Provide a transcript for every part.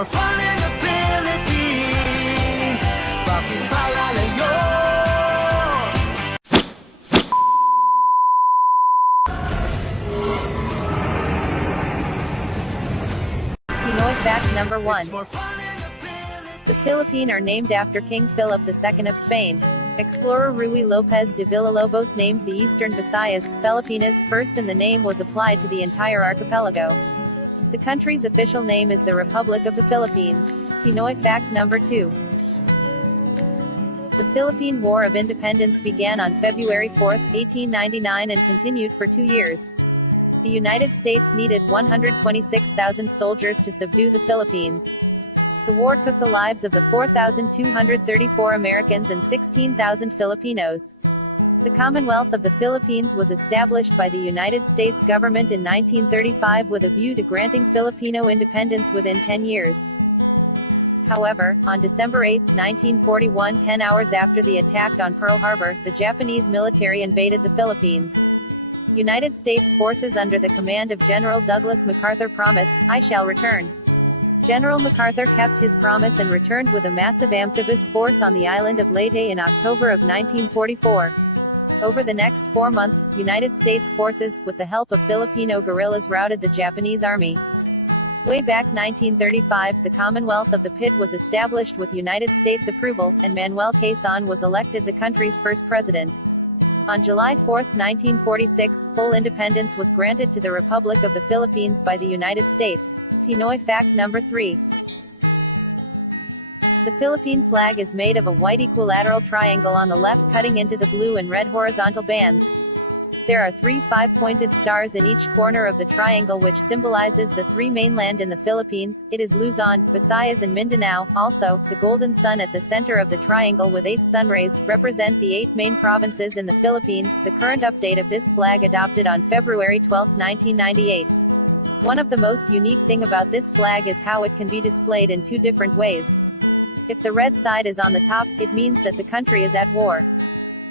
more fun in the Philippines. Bakit palalayo? Pinoy fact number 1. It's more fun in the Philippines. The Philippines are named after King Philip II of Spain. Explorer Ruy Lopez de Villalobos named the eastern Visayas, Filipinas, first, and the name was applied to the entire archipelago. The country's official name is the Republic of the Philippines. Pinoy fact number 2. The Philippine War of Independence began on February 4, 1899 and continued for 2 years. The United States needed 126,000 soldiers to subdue the Philippines. The war took the lives of the 4,234 Americans and 16,000 Filipinos. The Commonwealth of the Philippines was established by the United States government in 1935 with a view to granting Filipino independence within 10 years. However, on December 8, 1941, 10 hours after the attack on Pearl Harbor, the Japanese military invaded the Philippines. United States forces under the command of General Douglas MacArthur promised, "I shall return." General MacArthur kept his promise and returned with a massive amphibious force on the island of Leyte in October of 1944. Over the next 4 months, United States forces, with the help of Filipino guerrillas, routed the Japanese army. Way back 1935, the Commonwealth of the Pit was established with United States approval, and Manuel Quezon was elected the country's first president. On July 4, 1946, full independence was granted to the Republic of the Philippines by the United States. Pinoy fact number 3. The Philippine flag is made of a white equilateral triangle on the left cutting into the blue and red horizontal bands. There are 3 5-pointed stars in each corner of the triangle, which symbolizes the 3 mainland in the Philippines. It is Luzon, Visayas and Mindanao. Also, the golden sun at the center of the triangle with 8 sun rays represent the 8 main provinces in the Philippines. The current update of this flag adopted on February 12, 1998. One of the most unique thing about this flag is how it can be displayed in 2 different ways. If the red side is on the top, it means that the country is at war.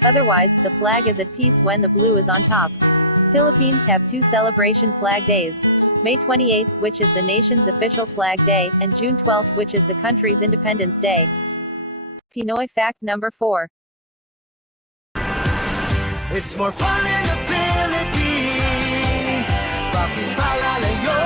Otherwise, the flag is at peace when the blue is on top. Philippines have 2 celebration flag days. May 28, which is the nation's official flag day, and June 12, which is the country's Independence Day. Pinoy fact number 4. It's more fun in the Philippines. Bakit palalayo?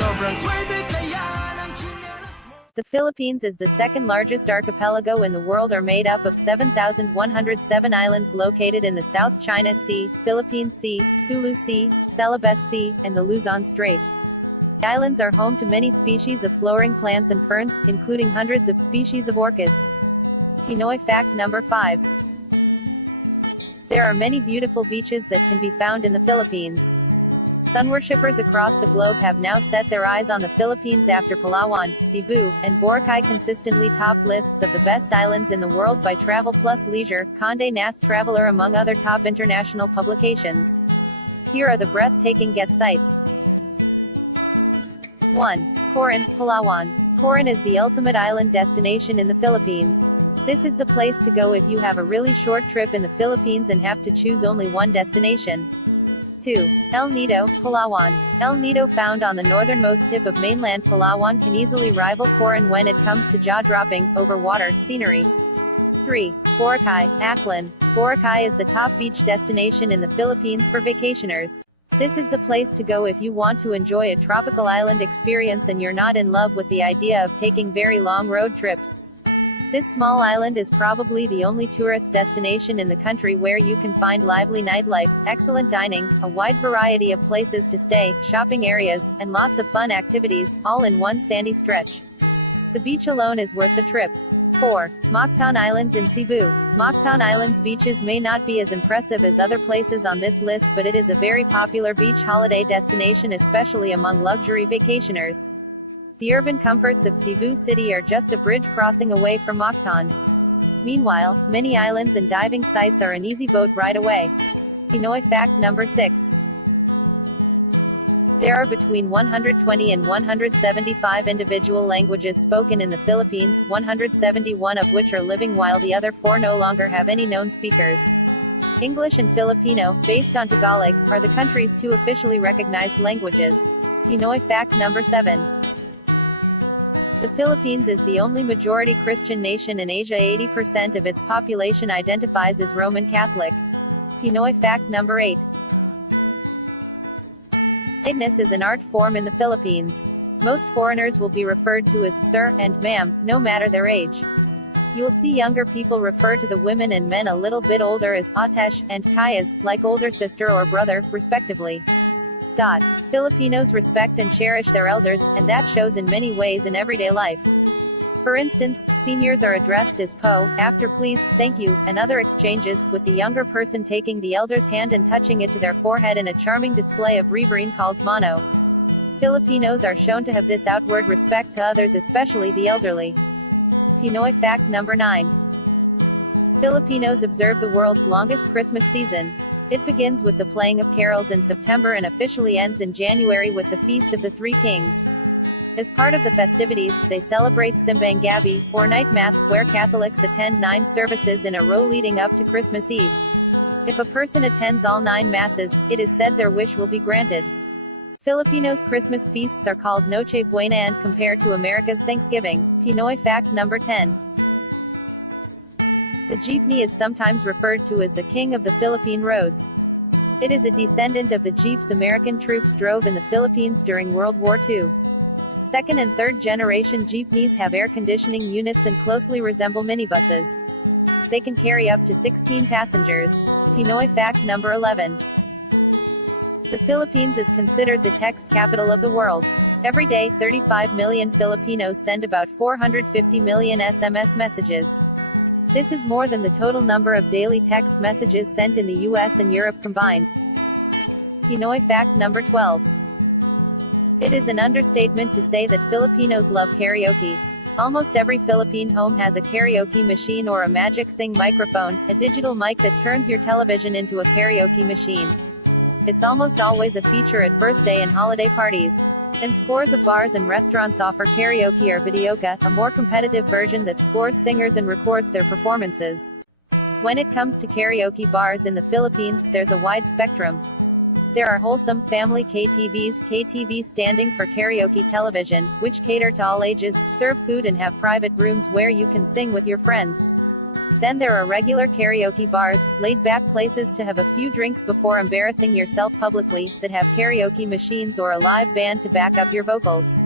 Sobrang swerte kaya ng chinelas mo. The Philippines is the second largest archipelago in the world, are made up of 7,107 islands located in the South China Sea, Philippine Sea, Sulu Sea, Celebes Sea, and the Luzon Strait. The islands are home to many species of flowering plants and ferns, including hundreds of species of orchids. Pinoy fact number 5. There are many beautiful beaches that can be found in the Philippines. Sun worshippers across the globe have now set their eyes on the Philippines after Palawan, Cebu, and Boracay consistently top lists of the best islands in the world by Travel Plus Leisure, Condé Nast Traveler, among other top international publications. Here are the breathtaking get sites. 1. Coron, Palawan. Coron is the ultimate island destination in the Philippines. This is the place to go if you have a really short trip in the Philippines and have to choose only one destination. 2. El Nido, Palawan. El Nido, found on the northernmost tip of mainland Palawan, can easily rival Coron when it comes to jaw-dropping, over-water, scenery. 3. Boracay, Aklan. Boracay is the top beach destination in the Philippines for vacationers. This is the place to go if you want to enjoy a tropical island experience and you're not in love with the idea of taking very long road trips. This small island is probably the only tourist destination in the country where you can find lively nightlife, excellent dining, a wide variety of places to stay, shopping areas, and lots of fun activities, all in one sandy stretch. The beach alone is worth the trip. 4. Mactan Islands in Cebu. Mactan Island's beaches may not be as impressive as other places on this list, but it is a very popular beach holiday destination, especially among luxury vacationers. The urban comforts of Cebu City are just a bridge crossing away from Mactan. Meanwhile, many islands and diving sites are an easy boat ride away. Pinoy fact number 6. There are between 120 and 175 individual languages spoken in the Philippines, 171 of which are living while the other 4 no longer have any known speakers. English and Filipino, based on Tagalog, are the country's 2 officially recognized languages. Pinoy fact number 7. The Philippines is the only majority Christian nation in Asia. 80% of its population identifies as Roman Catholic. Pinoy fact number 8. Politeness is an art form in the Philippines. Most foreigners will be referred to as sir and ma'am, no matter their age. You'll see younger people refer to the women and men a little bit older as atesh and kayas, like older sister or brother, respectively. Filipinos respect and cherish their elders, and that shows in many ways in everyday life. For instance, seniors are addressed as po, after please, thank you, and other exchanges, with the younger person taking the elder's hand and touching it to their forehead in a charming display of reverence called mano. Filipinos are shown to have this outward respect to others, especially the elderly. Pinoy fact number 9. Filipinos observe the world's longest Christmas season. It begins with the playing of carols in September and officially ends in January with the Feast of the Three Kings. As part of the festivities, they celebrate Simbang Gabi, or night mass, where Catholics attend 9 services in a row leading up to Christmas Eve. If a person attends all 9 masses, it is said their wish will be granted. Filipinos' Christmas feasts are called Noche Buena and compare to America's Thanksgiving. Pinoy fact number 10. The jeepney is sometimes referred to as the king of the Philippine roads. It is a descendant of the jeeps American troops drove in the Philippines during World War II. Second and third generation jeepneys have air conditioning units and closely resemble minibuses. They can carry up to 16 passengers. Pinoy fact number 11. The Philippines is considered the text capital of the world. Every day, 35 million Filipinos send about 450 million SMS messages. This is more than the total number of daily text messages sent in the US and Europe combined. Pinoy fact number 12. It is an understatement to say that Filipinos love karaoke. Almost every Philippine home has a karaoke machine or a Magic Sing microphone, a digital mic that turns your television into a karaoke machine. It's almost always a feature at birthday and holiday parties. And scores of bars and restaurants offer karaoke or videoke, a more competitive version that scores singers and records their performances. When it comes to karaoke bars in the Philippines, there's a wide spectrum. There are wholesome, family KTVs, KTV standing for karaoke television, which cater to all ages, serve food and have private rooms where you can sing with your friends. Then there are regular karaoke bars, laid-back places to have a few drinks before embarrassing yourself publicly, that have karaoke machines or a live band to back up your vocals.